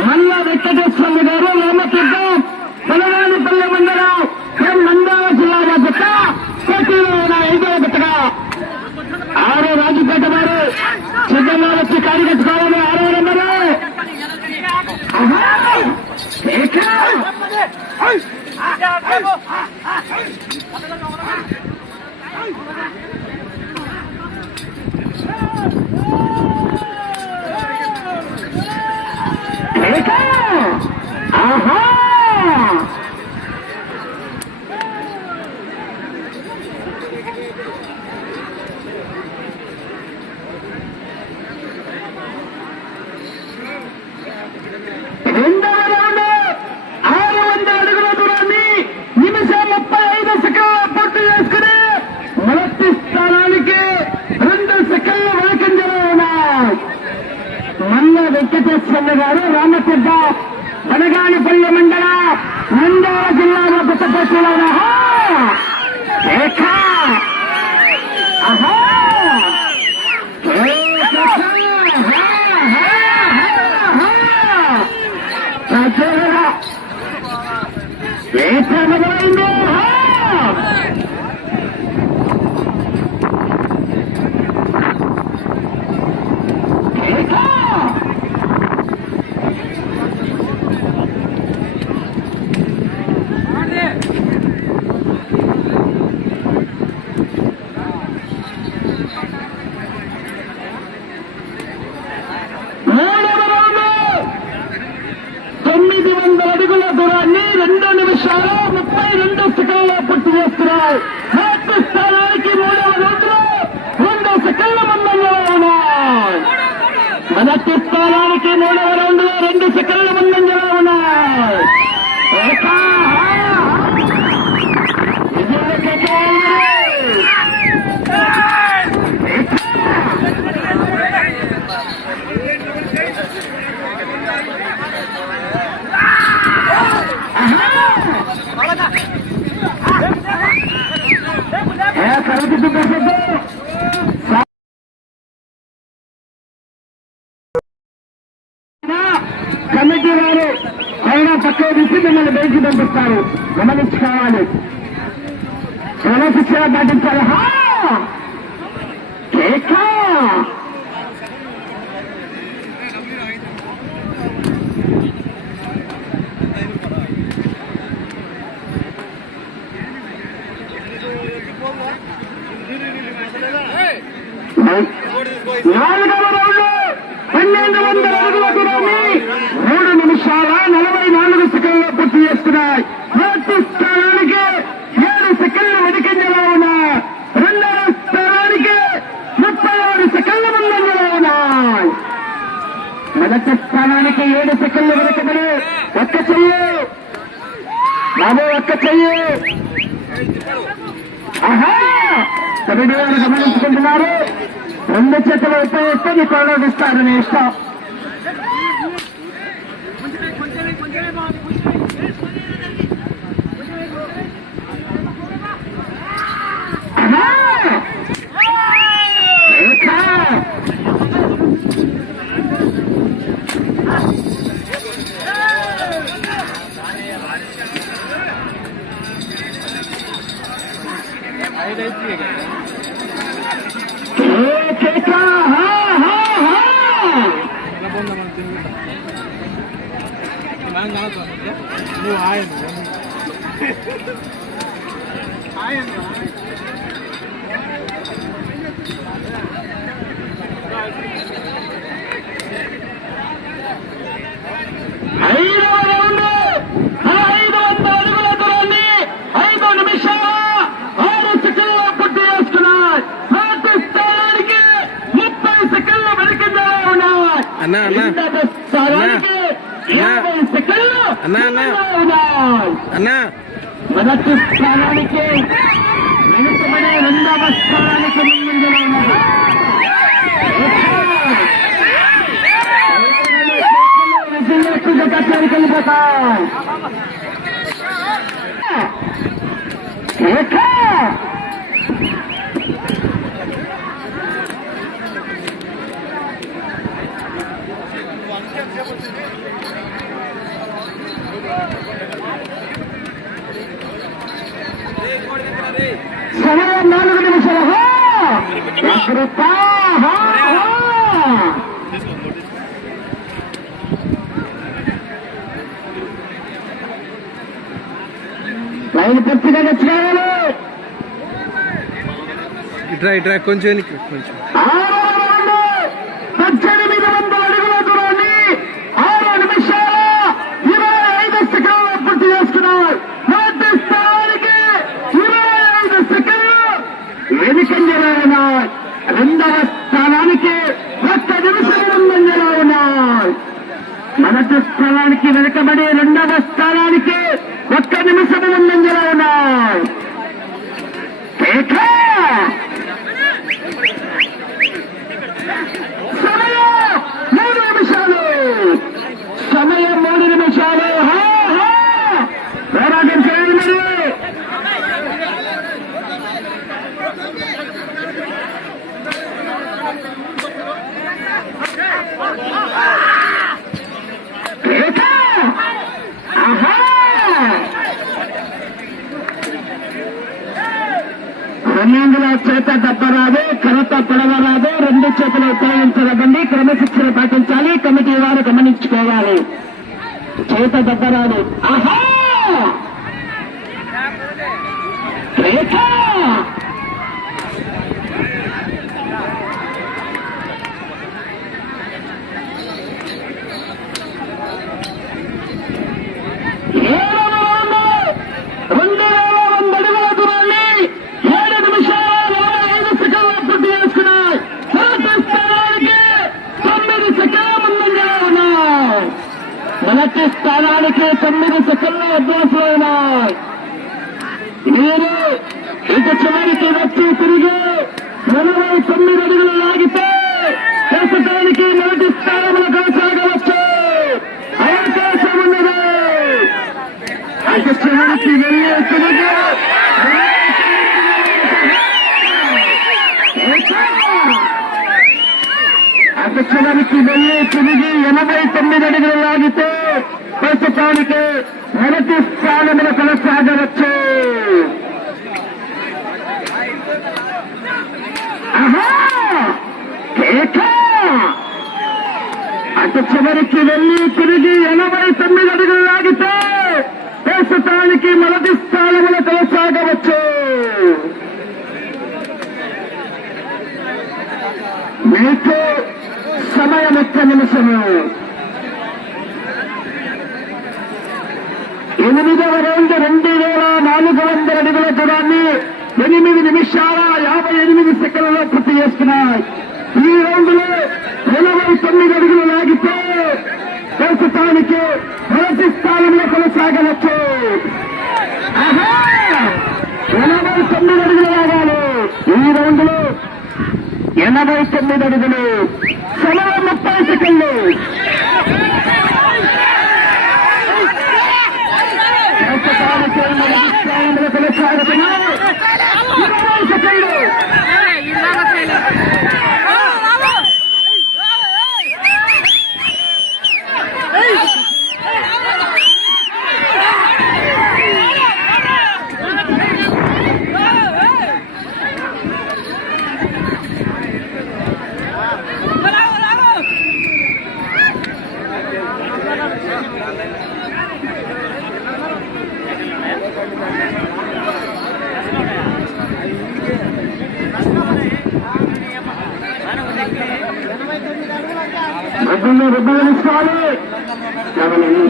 మల్ల వెంకటేశ్వరులు గారు రామతీర్థం తెలంగాణపల్లి మండలం ఎం నంద్యాల జిల్లా జత పోటీలో ఉన్న ఐదవ జతగా ఆరో రాజుపేట వారు సిద్ధంగా వచ్చి కార్యకర్తలు ఆరో నెంబరు. Oh! Ajá. గారు రామతీర్థ వనగానిపల్లి మండల నంద్యాల జిల్లాలో కొత్త ఏ సమయమైందో? ఏకా! మూడవ రౌండ్ తొమ్మిది వందల అడుగుల దూరాన్ని రెండు నిమిషాలు ముప్పై రెండు సెకండ్ల పూర్తి చేస్తున్నాయి మొదటి స్థానానికి మూడవ రౌండ్లో రెండు సెకండ్ల ముందంలో ఉన్నాయి మొదటి స్థానానికి మూడవ రౌండ్లో రెండు సెకండ్ల ముందంజలో ఉన్నాయి. ఏకా! పంపిస్తారు గమనించుకోవాలి. క్రమశిక్షణ పాటించాలి! కేక! నాలుగవ రౌండ్ పన్నెండు వందల అడుగుల దూరాన్ని మూడు నిమిషాల నలభై నాలుగు సెకండ్లు పూర్తి చేస్తున్నాయి. మొదటి స్థానానికి ఏడు సెకండ్లు వెనుకంజలో ఉన్నాయి రెండవ స్థానానికి ముప్పై ఆరు సెకండ్ల ముందంజలో ఉన్నాయి మొదటి స్థానానికి ఏడు సెకండ్లు వెనకబడి ఒక్క చెయ్యి. బాబు ఒక్క చెయ్యి. ఆహా! కమిటీ వారు గమనించుకుంటున్నారు. రెండు చేతులు ఉపయోగిస్తే మీకు కొనసాగిస్తారు నేను ఇష్టం. Ne? Nur ein. Ne? Ein, ein. అన్నా మొదటి స్థానానికి వెనుకబడే రెండవ స్థానానికి ముందులో ఉన్నాయి లైన్ పూర్తిగా తెచ్చుకోవాలి ఇట్రా ఇట్రా కొంచెం కొంచెం. మొదటి స్థానానికి ఇరవై ఐదు సెకండ్లు. వెనుకంజలో ఉన్నాయి రెండవ స్థానానికి ఒక్క నిమిషం ముందంజలో ఉన్నాయి మొదటి స్థానానికి వెనుకబడి రెండవ స్థానానికి ఒక్క నిమిషం ముందంజలో ఉన్నాయి కేక! సమయం మూడు నిమిషాలు సమయం మూడు నిమిషాలు హా, హా. పోరాటం చేయండి మరి కేక! ఆహా! రన్నింగ్లో చేత దెబ్బ రాదు కరత పడవ రాదు రెండు చేతులు ఉపయోగించదండి క్రమశిక్షణ పాటించాలి కమిటీ వారు గమనించుకోవాలి. చేత దెబ్బ రాదు ఆహా! రేఖ! ఏడవ రౌండ్ రెండు వేల వంద అడుగుల దూరాన్ని ఏడు నిమిషాల ఇరవై ఐదు సెకండ్లు పూర్తి చేసుకున్నాయి మొదటి స్థానానికి తొమ్మిది సెకండ్ల ముందంగా ఉన్నాయి మొదటి స్థానానికి తొమ్మిది సెకండ్ల అడ్వాన్స్లో ఉన్నాయి మీరు ఇక చివరికి వచ్చి తిరిగి నలభై తొమ్మిది అడుగులు లాగితే ప్రస్తుతానికి మొదటి స్థానంలో కొనసాగవచ్చు అవకాశం ఉన్నది ఇక చివరికి వెళ్ళి తిరిగి అటు చివరికి వెళ్ళి తిరిగి ఎనభై తొమ్మిది అడుగులు లాగితే ప్రస్తుతానికి మొదటి స్థానంలో కొనసాగవచ్చు ఆహా! కేక! అటు చివరికి వెళ్ళి తిరిగి ఎనభై తొమ్మిది అడుగులు లాగితే ప్రస్తుతానికి మొదటి స్థానంలో కొనసాగవచ్చు. మీకు సమయం ఒక్క నిమిషము. ఎనిమిదవ రౌండ్ రెండు వేల నాలుగు వందల అడుగుల దూరాన్ని ఎనిమిది నిమిషాల యాభై ఎనిమిది సెకండ్లలో పూర్తి చేస్తున్నాయి. ఈ రౌండ్ ఎనభై తొమ్మిది అడుగులు లాగితే ప్రస్తుతానికి మొదటి స్థానంలో కొనసాగవచ్చు. ఎనభై తొమ్మిది అడుగులు లాగాలి. ఈ రౌండ్ ఎనభై తొమ్మిది అడుగులు సమయం ముప్పై సెకండ్లు. ప్రస్తుతానికి మొదటి స్థానంలో కొనసాగుతున్నాయి. రబ్బుల్లో రబ్బులు తీసుకోవాలి ఎవరండి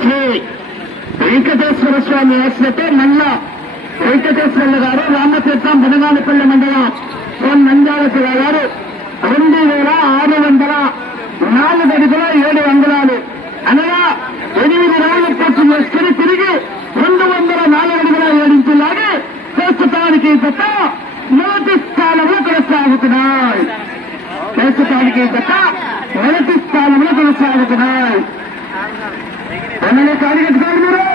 శ్రీ వెంకటేశ్వర స్వామి వేసినట్టే మళ్ళా వెంకటేశ్వర్లు గారు రామతీర్థం బునగానపల్లి మండలం ఫోన్ నంద్యాల జిల్లా గారు రెండు వేల ఆరు వందల నాలుగు అడుగుల ఏడు వందలాలు. అనగా ఎనిమిది రాళ్ళు ఖర్చు చేసుకుని తిరిగి రెండు వందల నాలుగు అడుగుల ఏడించి ప్రస్తుతానికి గత మొదటి స్థానంలో కొనసాగుతున్నాయి. ప్రస్తుతానికి గత మొదటి స్థానంలో కొనసాగుతున్నాయి. ఎమ్మెల్యే కార్యకర్తలు మీరు